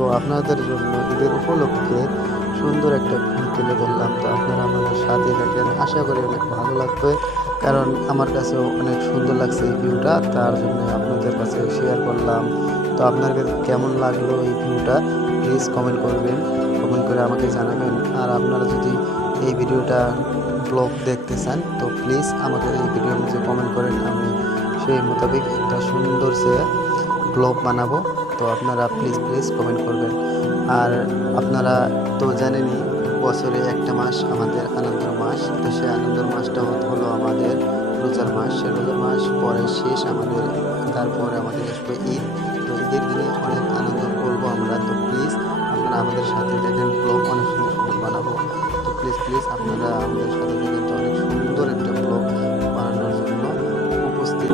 তো আপনাদের জন্য ঈদের উপলক্ষে সুন্দর একটা ভিউ তুলে ধরলাম। তো আপনারা আমাদের সাথে থাকেন, আশা করি অনেক ভালো লাগবে, কারণ আমার কাছেও অনেক সুন্দর লাগছে এই ভিউটা, তার জন্য আপনাদের কাছে শেয়ার করলাম। তো আপনার কাছে কেমন লাগলো এই ভিউটা প্লিজ কমেন্ট করবেন, কমেন্ট করে আমাকে জানাবেন। আর আপনারা যদি এই ভিডিওটা ব্লগ দেখতে চান তো প্লিজ আমাকে এই ভিডিওর মধ্যে কমেন্ট করেন, আমি সেই মোতাবেক একটা সুন্দর সে ব্লগ বানাবো। তো আপনারা প্লিজ প্লিজ কমেন্ট করবেন। আর আপনারা তো জানেনই বছরে একটা মাস আমাদের আনন্দের মাস, তো সেই আনন্দের মাসটা হলো আমাদের রোজার মাস। সেই রোজার মাস পরে শেষ আমাদের, তারপরে আমাদের আসবে ঈদ। তো ঈদের দিনে অনেক আনন্দ করবো আমরা। তো প্লিজ আপনারা আমাদের সাথে দেখেন, ব্লগ অনেক সুন্দর সুন্দর বানাবো। তো প্লিজ প্লিজ আপনারা আমাদের সাথে দেখেন, তো অনেক সুন্দর একটা ব্লগ বানানোর জন্য উপস্থিত।